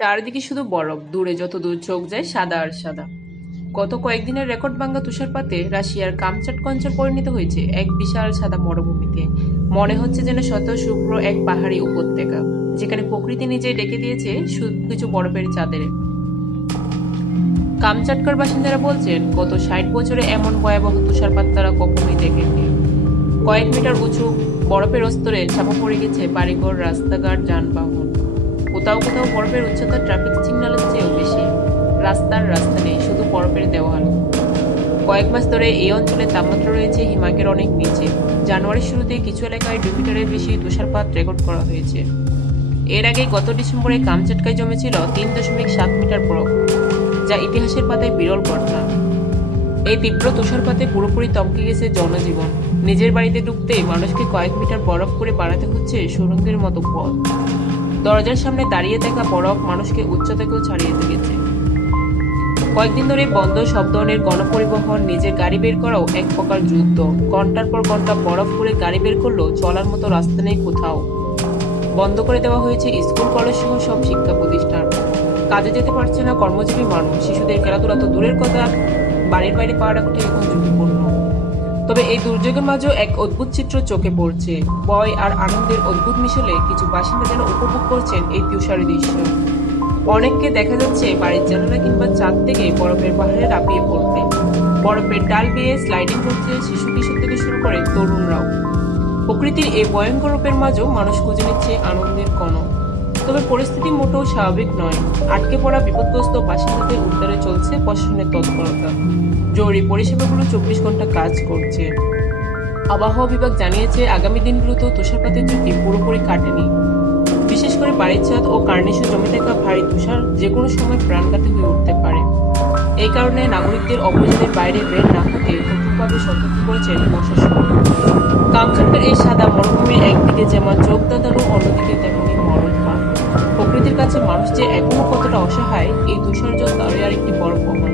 চারদিকে শুধু বরফ, দূরে যত দূর চোখ যায় সাদা আর সাদা। গত কয়েকদিনের রেকর্ড ভাঙা তুষারপাতে রাশিয়ার কামচাটকা অঞ্চল পরিণত হয়েছে এক বিশাল সাদা মরুভূমিতে। মনে হচ্ছে যেন শত শুভ্র এক পাহাড়ি উপত্যকা, যেখানে প্রকৃতি নিজেই ডেকে দিয়েছে শুধু কিছু বরফের চাদরে। কামচাটকার বাসিন্দারা বলছেন, গত 60 বছরে এমন ভয়াবহ তুষারপাত তারা কখনোই দেখেননি। কয়েক মিটার উঁচু বরফের স্তরে চাপা পড়ে গেছে বাড়িঘর, রাস্তাঘাট, যানবাহন। কোথাও কোথাও বরফের উচ্চতা ট্রাফিক সিগন্যালের চেয়েও বেশি। রাস্তা নেই, শুধু বরফের দেওয়াল। কয়েক মাস ধরে এই অঞ্চলে তাপমাত্রা রয়েছে হিমাঙ্কের অনেক নিচে। জানুয়ারির শুরুতে কিছু এলাকায় 2 মিটারের বেশি তুষারপাত রেকর্ড করা হয়েছে। এর আগে গত ডিসেম্বরে কামচাটকায় জমেছিল 3.7 মিটার বরফ, যা ইতিহাসের পাতায় বিরল ঘটনা। এই তীব্র তুষারপাতে পুরোপুরি থমকে গেছে জনজীবন। নিজের বাড়িতে ঢুকতেই মানুষকে কয়েক মিটার বরফ করে বাড়াতে হচ্ছে সুড়ঙ্গের মতো পথ। দরজার সামনে দাঁড়িয়ে থাকা বরফ মানুষকে উচ্চতাকেও ছাড়িয়ে গেছে। কয়েকদিন ধরে বন্ধ সব ধরনের গণপরিবহন, নিজের গাড়ি বের করাও এক প্রকার যুদ্ধ। ঘন্টার পর ঘন্টা বরফ করে গাড়ি বের করলেও চলার মতো রাস্তা নেই কোথাও। বন্ধ করে দেওয়া হয়েছে স্কুল, কলেজ সহ সব শিক্ষা প্রতিষ্ঠান। কাজে যেতে পারছে না কর্মজীবী মানুষ। শিশুদের খেলাধুলা তো দূরের কথা, বাড়ির বাইরে পা রাখাটা এখন ঝুঁকিপূর্ণ। তবে এই দুর্যোগের মাঝেও এক অদ্ভুত চিত্র চোখে পড়ছে। ভয় আর আনন্দের অদ্ভুত মিশেলে কিছু বাসিন্দা যেন উপভোগ করছেন এই তুষারি দৃশ্য। অনেককে দেখা যাচ্ছে বাড়ির জানালা কিংবা ছাদ থেকে বরফের পাহাড়ে লাফিয়ে পড়তে। বরফের ডাল বেয়ে স্লাইডিং করছে শিশু কিশোর থেকে শুরু করে তরুণরাও। প্রকৃতির এই ভয়ঙ্কর রূপের মাঝেও মানুষ খুঁজে নিচ্ছে আনন্দের কণা। তবে পরিস্থিতি মোটেও স্বাভাবিক নয়। আটকে পড়া বিপদগ্রস্ত বাসিন্দাদের উদ্ধারে চলছে প্রশাসনের তৎপরতা। জরুরি পরিষেবাগুলো 24 ঘন্টা কাজ করছে। আবহাওয়া বিভাগ জানিয়েছে, আগামী দিনগুলোতেও তুষারপাতের ঝুঁকি পুরোপুরি কাটেনি। বিশেষ করে বাড়ির ছাদ ও কার্নিশে জমে থাকা ভারী তুষার যে কোনো সময় প্রাণঘাতী হয়ে উঠতে পারে। এই কারণে নাগরিকদের অবরোধের বাইরে বের না হতে কঠোরভাবে সতর্ক করেছেন প্রশাসন। কামচাটকার এই সাদা মরুভূমির একদিকে যেমন চোখ ধাঁধানো, অন্যদিকে তেমনই মরণ ফাঁদ। প্রকৃতির কাছে মানুষ যে এখনো কতটা অসহায়, এই তুষারঝড় তারই আরেকটি বড় প্রমাণ।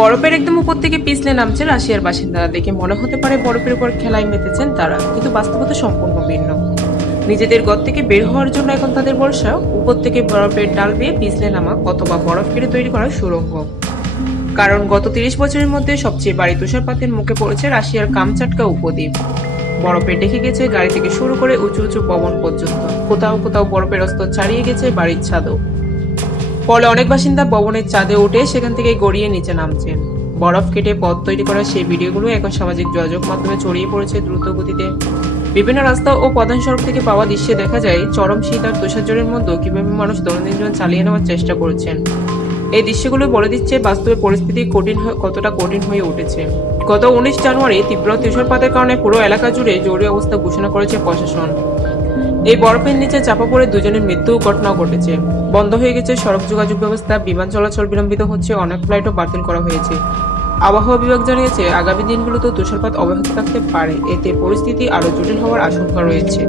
বরফের একদম উপর থেকে পিছলে নামছে রাশিয়ার বাসিন্দারা। দেখে মনে হতে পারে বরফের উপর খেলায় মেতেছেন তারা, কিন্তু বাস্তবতা সম্পূর্ণ ভিন্ন। নিজেদের ঘর থেকে বের হওয়ার জন্য এখন তাদের ভরসা উপর থেকে বরফের ডাল বেয়ে পিছলে নামা অথবা বরফ কেটে তৈরি করা সুড়ঙ্গ। কারণ গত 30 বছরের মধ্যে সবচেয়ে ভারী তুষারপাতের মুখে পড়েছে রাশিয়ার কামচাটকা উপদ্বীপ। বরফে ঢেকে গেছে গাড়ি থেকে শুরু করে উঁচু উঁচু ভবন পর্যন্ত। কোথাও কোথাও বরফের স্তর ছাড়িয়ে গেছে বাড়ির ছাদও। ফলে অনেক বাসিন্দা ভবনের ছাদে উঠে সেখান থেকে গড়িয়ে নিচে নামছেন। বরফ কেটে পথ তৈরি করা সেই ভিডিওগুলো এখন সামাজিক যোগাযোগ মাধ্যমে ছড়িয়ে পড়েছে দ্রুত গতিতে। বিভিন্ন রাস্তা ও প্রধান সড়ক থেকে পাওয়া দৃশ্যে দেখা যায় চরম শীত আর তুষারঝড়ের মধ্যে কিভাবে মানুষ দৈনন্দিন জীবন চালিয়ে নেওয়ার চেষ্টা করছেন। এই দৃশ্যগুলো বলে দিচ্ছে বাস্তবে পরিস্থিতি কতটা কঠিন হয়ে উঠেছে। গত 19 জানুয়ারি তীব্র তুষারপাতের কারণে পুরো এলাকা জুড়ে জরুরি অবস্থা ঘোষণা করেছে প্রশাসন। এই বরফের নিচে চাপা পড়ে দুজনের মৃত্যু ঘটনাও ঘটেছে। বন্ধ হয়ে গেছে সড়ক যোগাযোগ ব্যবস্থা, বিমান চলাচল বিলম্বিত হচ্ছে, অনেক ফ্লাইটও বাতিল করা হয়েছে। আবহাওয়া বিভাগ জানিয়েছে, আগামী দিনগুলোতেও তুষারপাত অব্যাহত থাকতে পারে। এতে পরিস্থিতি আরও জটিল হওয়ার আশঙ্কা রয়েছে।